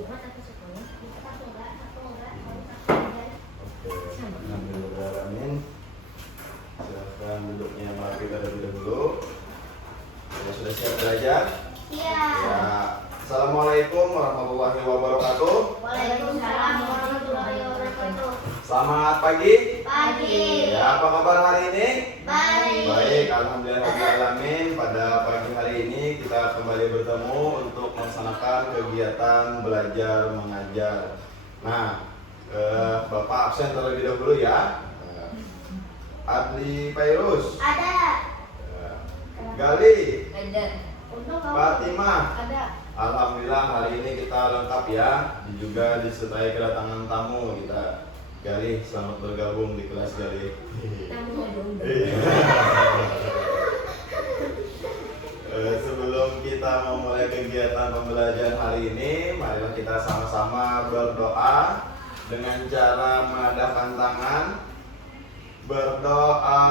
Alhamdulillah. Silahkan duduknya yang rapi terlebih dahulu. Sudah siap belajar? Iya. Ya. Assalamualaikum warahmatullahi wabarakatuh. Waalaikumsalam warahmatullahi wabarakatuh. Selamat pagi. Pagi. Ya, apa kabar hari ini? Baik. Baik, alhamdulillahirrahmanirrahim. Pada pagi hari ini kita kembali bertemu untuk melaksanakan kegiatan belajar mengajar. Nah, Bapak absen terlebih dahulu ya. Adli Pairus. Ada. Gali. Ada. Fatimah. Ada. Alhamdulillah hari ini kita lengkap ya. Juga disertai kedatangan tamu kita. Gali, selamat bergabung di kelas Gali. Sebelum kita memulai kegiatan pembelajaran hari ini, marilah kita sama-sama berdoa dengan cara menadahkan tangan. Berdoa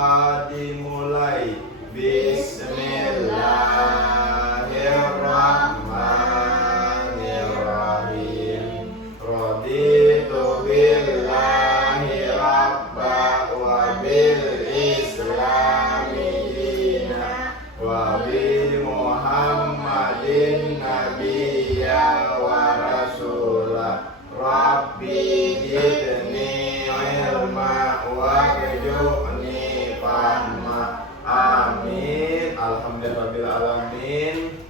dimulai. Bismillahirrahmanirrahim. Raditu billahi rabba wa bil islami dina wa bi Muhammadin nabiyya wa rasulah. Rabbi zidni ilma warzuqni fahma. Amin. Alhamdulillahirrahmanirrahim.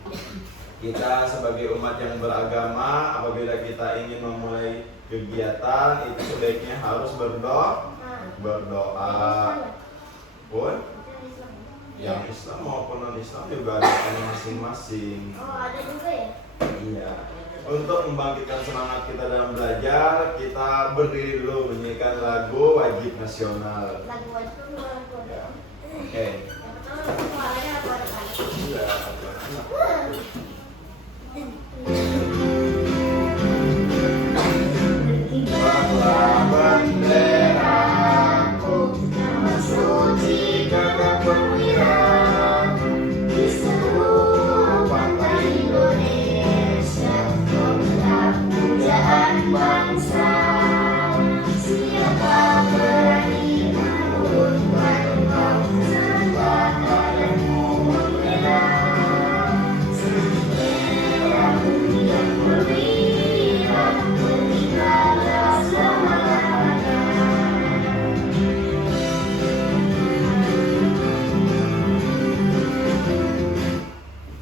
Kita sebagai umat yang beragama, apabila kita ingin memulai kegiatan itu sebaiknya harus berdoa. Pun yang Islam maupun non Islam juga ada masing-masing. Oh, ada juga ya? Iya. Untuk membangkitkan semangat kita dalam belajar, kita berdiri dulu menyanyikan lagu wajib nasional. Lagu wajib itu lagu apa? Ya. Oke. Yang pertama suaranya apa ada kan? Iya. Bahwa benderaku nama suci kepemimpinan di seluruh pantai Indonesia, memegang pujaan bangsa. Siapa berani mengurungkan kau serta padamu membela merahmu yang berwibawa bertingkahlah selama-lamanya.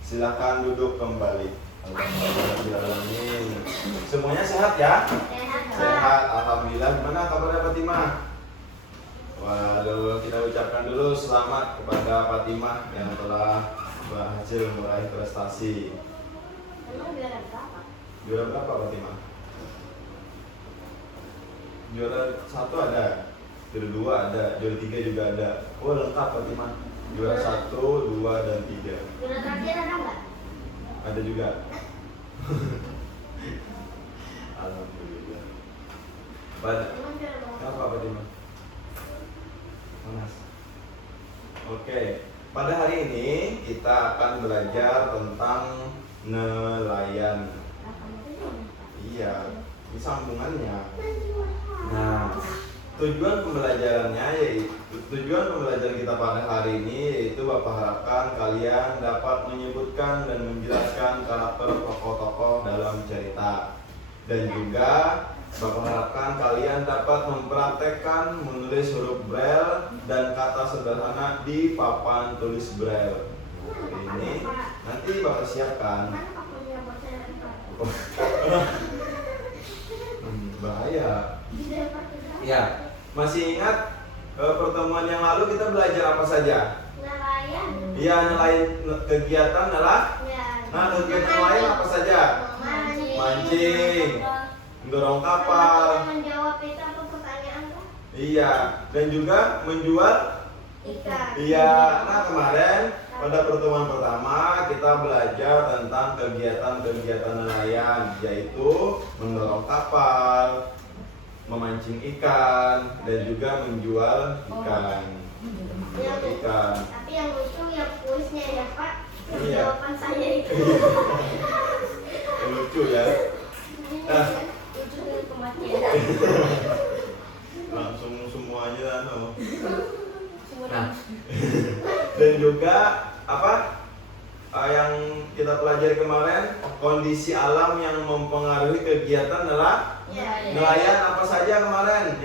Silakan duduk kembali. Alhamdulillah. Semuanya sehat ya? Sehat, alhamdulillah. Gimana kabarnya Fatimah? Waduh, kita ucapkan dulu selamat kepada Fatimah yang telah berhasil meraih prestasi. Emang juara berapa? Juara berapa Fatimah? Juara 1 ada, juara 2 ada, juara 3 juga ada. Oh lengkap Fatimah. Juara 1, 2, dan 3. Juara terakhir ada nggak? Ada juga. Alhamdulillah. Emang juara berapa? Apa Fatimah? Panas. Oke. Pada hari ini kita akan belajar tentang nelayan. Iya, ini sambungannya. Nah, tujuan pembelajaran kita pada hari ini yaitu Bapak harapkan kalian dapat menyebutkan dan menjelaskan karakter tokoh-tokoh dalam cerita. Dan juga Bapak harapkan kalian dapat mempraktekkan menulis huruf Braille dan kata sederhana di papan tulis Braille. Ini nanti Bapak siapkan. Bahaya. Ya, masih ingat pertemuan yang lalu kita belajar apa saja? Nelayan. Iya, nelayan kegiatan adalah. Nah, kegiatan lain apa saja? Mancing, mendorong kapal. Menjawab itu apa pertanyaan kan? Iya, dan juga menjual. Ikan. Iya, nah kemarin pada pertemuan pertama kita belajar tentang kegiatan-kegiatan nelayan, yaitu mendorong kapal, memancing ikan, dan juga menjual ikan. Ikan. Tapi yang lucu ya kuisnya ya Pak. Iya. Jawaban saya itu. Lucu ya. Ujungnya kematian. Langsung semuanya no. Semua Nah, dan juga apa yang kita pelajari kemarin, kondisi alam yang mempengaruhi kegiatan nelayan apa saja kemarin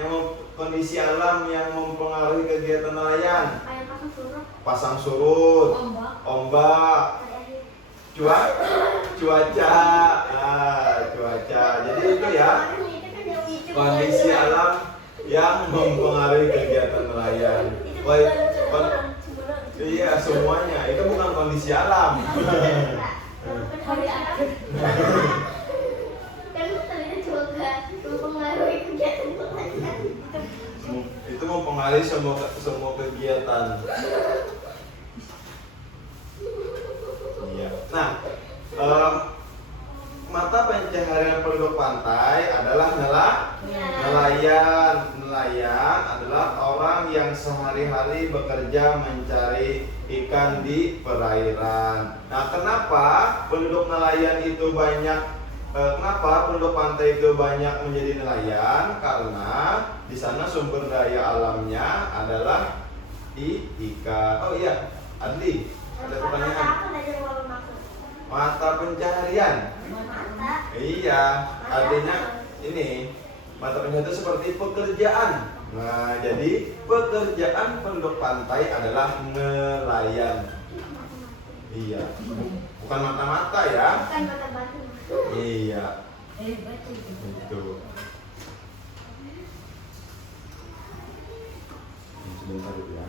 kondisi alam yang mempengaruhi kegiatan nelayan? kayak pasang surut. Pasang surut, ombak, cuaca, cuaca. Jadi itu ya kondisi alam yang mempengaruhi kegiatan nelayan. Iya, semuanya itu bukan kondisi alam. Hari akhir. Kan ternyata juga mempengaruhi kegiatan nelayan. Itu mempengaruhi semua kegiatan. Iya. Nah, mata pencaharian penduduk pantai adalah nelayan. Nelayan adalah orang yang sehari-hari bekerja mencari ikan di perairan. Nah, kenapa penduduk nelayan itu banyak? Kenapa penduduk pantai itu banyak menjadi nelayan? Karena di sana sumber daya alamnya adalah ikan. Oh iya, Adli, ada pertanyaan. Mata pencaharian. Iya, artinya ini mata pencaharian itu seperti pekerjaan. Nah, jadi pekerjaan penduduk pantai adalah nelayan. Iya, bukan mata-mata ya. Bukan mata batu. Iya, Betul. itu. Sebentar dulu ya.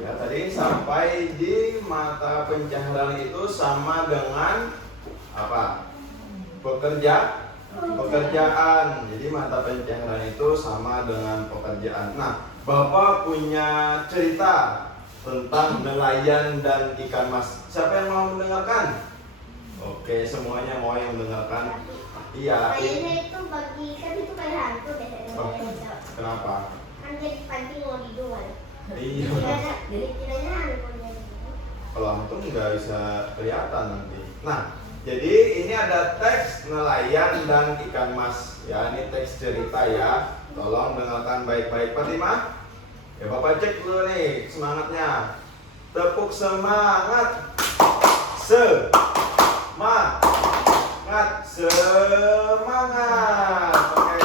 Ya, tadi sampai di mata pencaharian itu sama dengan apa? Pekerjaan. Jadi mata pencaharian itu sama dengan pekerjaan. Nah, Bapak punya cerita tentang nelayan dan ikan mas. Siapa yang mau mendengarkan? Oke, semuanya mau yang mendengarkan. Iya. Kayaknya itu bagi kan itu kayak hantu deh. Oh, kenapa? Kan dia dipancing mau dijual. Iya. Kiranya hantunya. Kalau hantu nggak bisa kelihatan nanti. Nah, jadi ini ada teks nelayan dan ikan mas. Ya, ini teks cerita ya. Tolong dengarkan baik-baik. Fatimah, ya Bapak cek dulu nih semangatnya. Tepuk semangat. Semangat. Oke.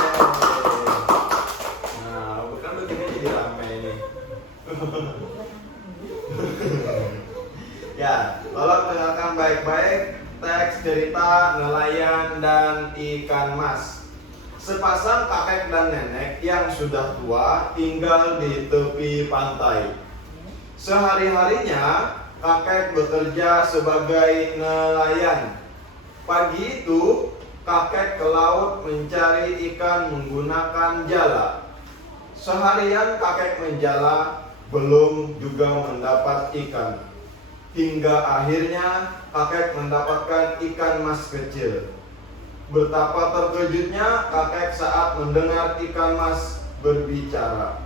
Nah, bukan begini jadi ramai ini. Ya, tolong dengarkan baik-baik teks cerita nelayan dan ikan mas. Sepasang kakek dan nenek yang sudah tua tinggal di tepi pantai. Sehari-harinya kakek bekerja sebagai nelayan. Pagi itu kakek ke laut mencari ikan menggunakan jala. Seharian kakek menjala belum juga mendapat ikan. Hingga akhirnya kakek mendapatkan ikan mas kecil. Betapa terkejutnya kakek saat mendengar ikan mas berbicara.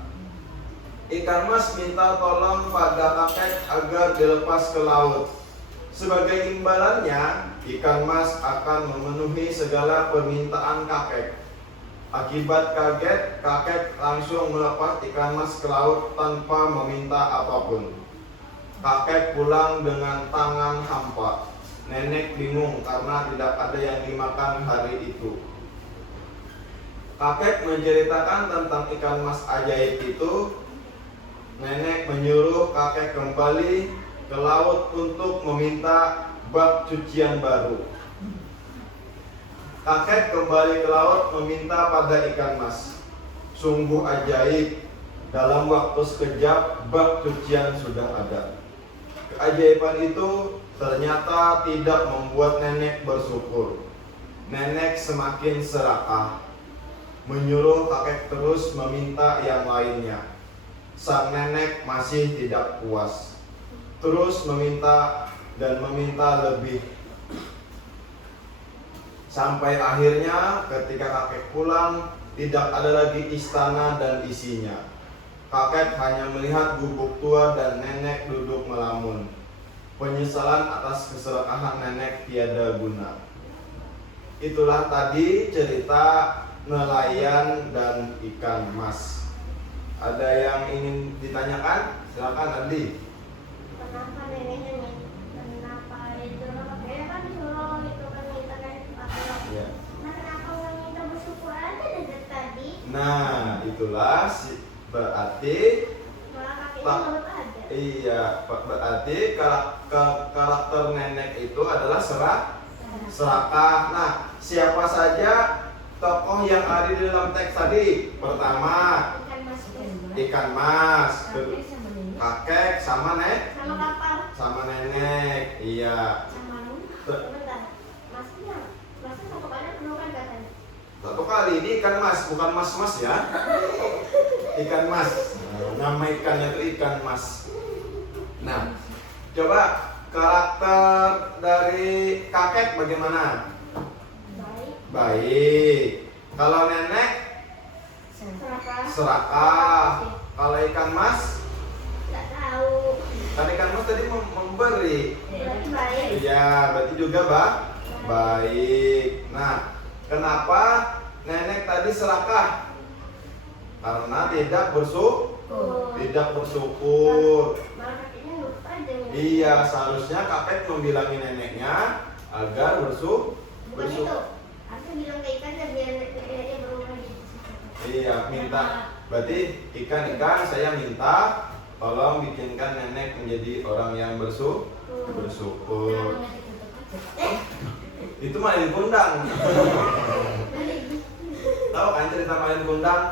Ikan mas minta tolong pada kakek agar dilepas ke laut. Sebagai imbalannya, ikan mas akan memenuhi segala permintaan kakek. Akibat kaget, kakek langsung melepas ikan mas ke laut tanpa meminta apapun. Kakek pulang dengan tangan hampa. Nenek bingung karena tidak ada yang dimakan hari itu. Kakek menceritakan tentang ikan mas ajaib itu. Nenek menyuruh kakek kembali ke laut untuk meminta bak cucian baru. Kakek kembali ke laut meminta pada ikan mas. Sungguh ajaib, dalam waktu sekejap bak cucian sudah ada. Keajaiban itu ternyata tidak membuat nenek bersyukur. Nenek semakin serakah, menyuruh kakek terus meminta yang lainnya. Sang nenek masih tidak puas, terus meminta dan meminta lebih. Sampai akhirnya ketika kakek pulang, tidak ada lagi istana dan isinya. Kakek hanya melihat gubuk tua dan nenek duduk melamun. Penyesalan atas keserakahan nenek tiada guna. Itulah tadi cerita nelayan dan ikan mas. Ada yang ingin ditanyakan? Silakan Andi. Kenapa neneknya nih? Kenapa itu? Kakeknya kan disuruh itu kan minta kayak apa? Ya. Nah, kenapa nggak minta bersyukur aja dari tadi? Nah, itulah berarti Malah kakeknya Pak. nurut aja. Iya, berarti karakter nenek itu adalah serakah. Nah, siapa saja tokoh yang ada di dalam teks tadi? Pertama, Ikan mas ikan mas, kakek sama sama kapal sama nenek. Iya. sama sebentar. Masnya satu kali perlu kan katanya? Satu kali ini ikan mas, bukan mas-mas ya. Ikan mas. Nama ikannya itu ikan mas. Nah, coba karakter dari kakek bagaimana? Baik. Baik. Kalau nenek serakah. Kalau ikan mas, Nggak tahu. kan ikan mas tadi memberi. Berarti baik. Iya, berarti juga baik. Nah, kenapa nenek tadi serakah? Karena tidak bersyukur. Malah kakeknya nurut aja. Iya, seharusnya kakek membilangi neneknya agar Bukan itu. Aku bilang ke ikan dan biar neneknya berubah gitu. Iya, minta. Berarti ikan saya minta tolong bikinkan nenek menjadi orang yang bersyukur. Itu Malin Kundang. Tahu kan cerita Malin Kundang?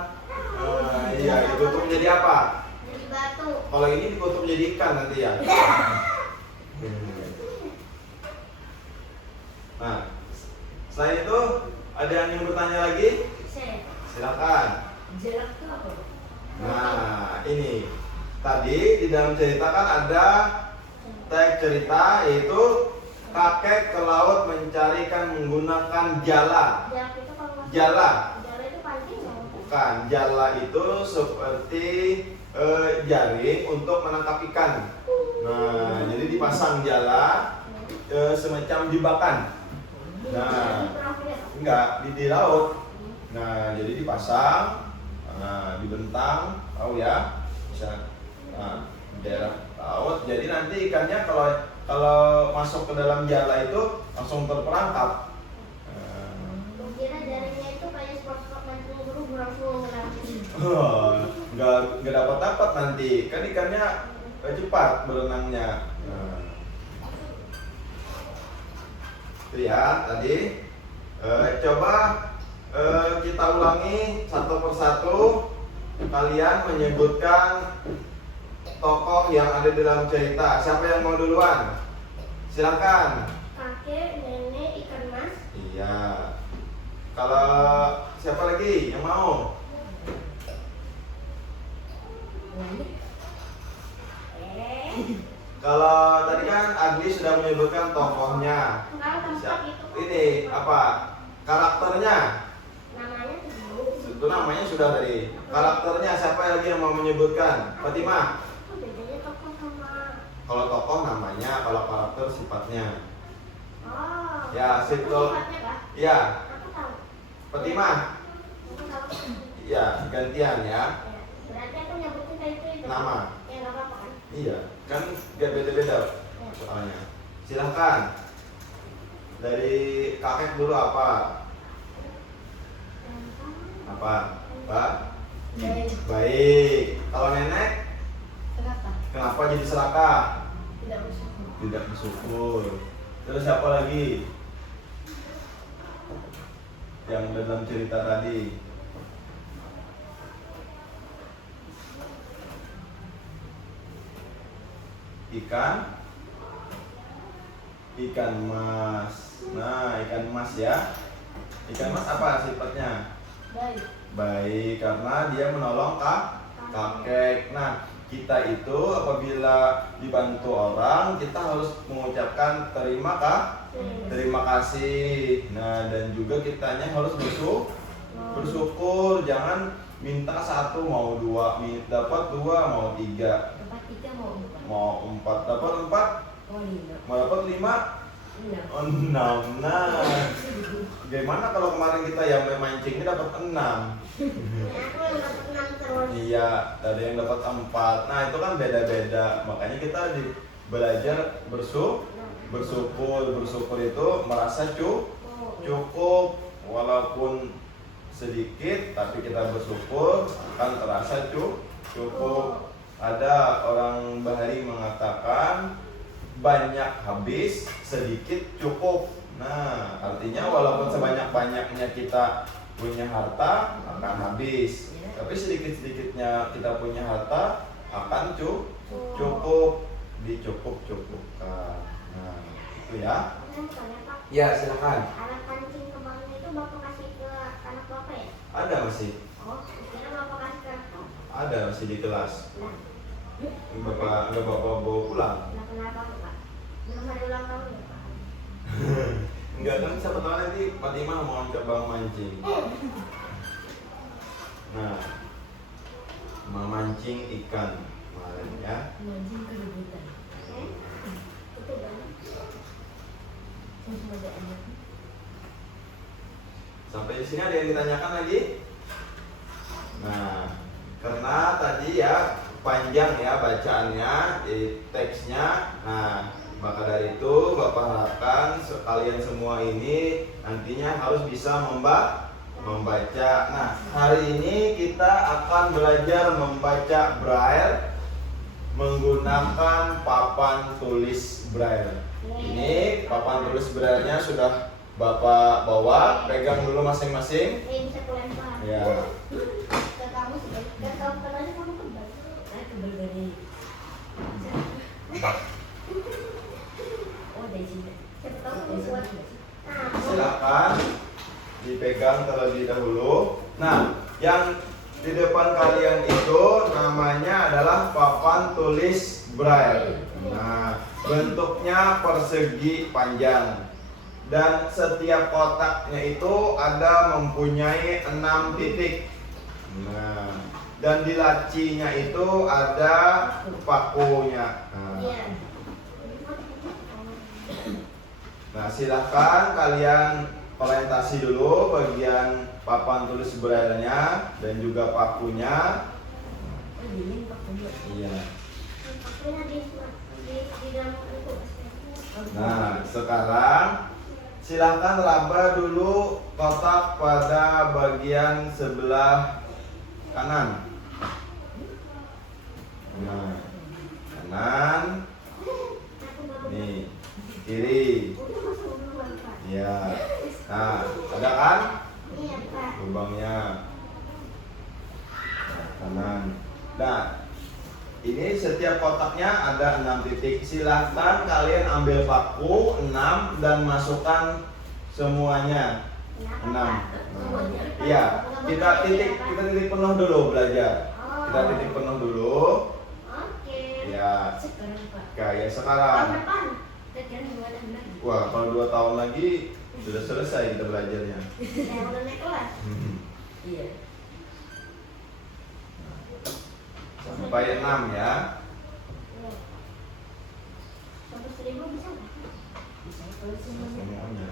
Iya, ditutup menjadi apa? Dari batu. Kalau ini ditutup menjadi ikan nanti ya. Nah, selain itu ada yang ingin bertanya lagi? Silakan. Jelak itu apa? Nah, ini tadi di dalam cerita kan ada teks cerita yaitu kakek ke laut mencarikan menggunakan jala. Jalak itu kalau nggak Jala, jala itu pancing ya? bukan. Jala itu seperti jaring untuk menangkap ikan. Nah, jadi dipasang jala semacam jebakan. Nah, enggak di laut. Nah, jadi dipasang, dibentang, tahu ya, bisa di daerah laut. Jadi nanti ikannya kalau masuk ke dalam jala itu langsung terperangkap. Kira jaringnya itu kayak spot-spot mancing dulu langsung ngelakuin. Nggak dapat nanti, kan ikannya cepat berenangnya. Itu ya tadi. Coba kita ulangi satu persatu. Kalian menyebutkan tokoh yang ada di dalam cerita. Siapa yang mau duluan? Silakan. Kakek, nenek, ikan mas. Iya. Kalau siapa lagi yang mau? Kalau tadi kan Adli sudah menyebutkan tokohnya. Kalau tempat itu Ini apa? Karakternya. namanya tuh. Itu namanya sudah tadi. Karakternya siapa lagi yang mau menyebutkan? Fatimah. Itu bedanya tokoh sama. Kalau tokoh namanya, kalau karakter sifatnya. Oh. Ya, sip, Itu kalau- sifatnya kah? Iya, Aku tahu. Fatimah. Aku tahu. Iya, gantian ya. Ya. Berarti aku nyebutin kayak itu. Nama. Ya nggak apa-apa kan? Iya, kan gak beda-beda soalnya. Silahkan. Dari kakek dulu apa? Apa? Pak? Baik. Kalau nenek, Kenapa? kenapa jadi serakah? Tidak bersyukur. Tidak bersyukur. Terus siapa lagi? Yang dalam cerita tadi. Ikan mas. Nah, ikan mas ya. Ikan mas apa sifatnya? Baik. Baik, karena dia menolong kakek. Nah, kita itu apabila dibantu orang kita harus mengucapkan terima kasih. Nah, dan juga kitanya harus bersyukur, jangan minta satu mau dua, dapat dua mau tiga, Dapat 3 mau 4. mau empat dapat empat, Oh 5. mau dapat lima, 6. oh, enam. Nah, gimana kalau kemarin kita yang memancingnya dapat 6? Ya, aku yang dapat 6 terus. Iya, ada yang dapat 4. Nah, itu kan beda-beda. Makanya kita belajar bersyukur. Bersyukur itu merasa cukup walaupun sedikit, tapi kita bersyukur akan terasa cukup. Ada orang Bahari mengatakan banyak habis, sedikit cukup. Nah, artinya walaupun sebanyak-banyaknya kita punya harta akan habis, tapi sedikit-sedikitnya kita punya harta akan cukup, dicukup-cukupkan. Nah, itu ya. Ini bukannya Pak, Ya, silakan. alat pancing kembang itu Bapak kasih ke anak Bapak ya? Ada masih? Oh, kira Bapak kasih ke anak Bapak. Ada masih di kelas. Nah, Bapak bawa pulang. nah kenapa Pak? Belum hari ulang tahun ya Pak? Enggak, kan siapa tahu nanti Fatimah mau coba mancing. Nah, memancing ikan kemarin ya. Mancing kerebutan. Itu banget. Sama ada anak. Sampai di sini ada yang ditanyakan lagi? Nah, karena tadi ya panjang ya bacaannya, teksnya. Nah, maka dari itu Bapak harapkan kalian semua ini nantinya harus bisa membaca. Nah, hari ini kita akan belajar membaca Braille menggunakan papan tulis Braille. Ini papan tulis Braille-nya sudah Bapak bawa, pegang dulu masing-masing. Ini bisa kulempar. Ya. Ke kamu sih, ke kamu katanya kamu kembali. Saya kebal dari. Oh dari sini. Siapa tahu kamu kuat. Nah, Silakan dipegang terlebih dahulu. Nah, yang di depan kalian itu namanya adalah papan tulis Braille. Nah, bentuknya persegi panjang. Dan setiap kotaknya itu ada mempunyai 6 titik. Nah, dan di lacinya itu ada pakunya. iya. Nah, silahkan kalian orientasi dulu bagian papan tulis Braille-nya dan juga pakunya. Oh dingin Pak Kumbak. Iya. Pakunya di dalam itu. Nah, sekarang silahkan raba dulu kotak pada bagian sebelah kanan. Nah, kanan. Nih, kiri. Udah masuk duluan Pak. Iya. Nah, ada kan Iya Pak. lubangnya? Kanan. Nah, ini setiap kotaknya ada 6 titik. Silahkan kalian ambil paku 6 dan masukkan semuanya. Kenapa 6. Pak? Iya, kita titik penuh dulu belajar. Kita titik penuh dulu. Oke. Ya, Sekarang Pak. kayak Tahun sekarang. depan. Sekarang gimana lagi? Wah, kalau 2 tahun lagi sudah selesai kita belajarnya. Saya udah naik kelas. Iya. Sampai 6 ya. Iya. 100.000 bisa nggak? Bisa kalau semuanya. Semuanya.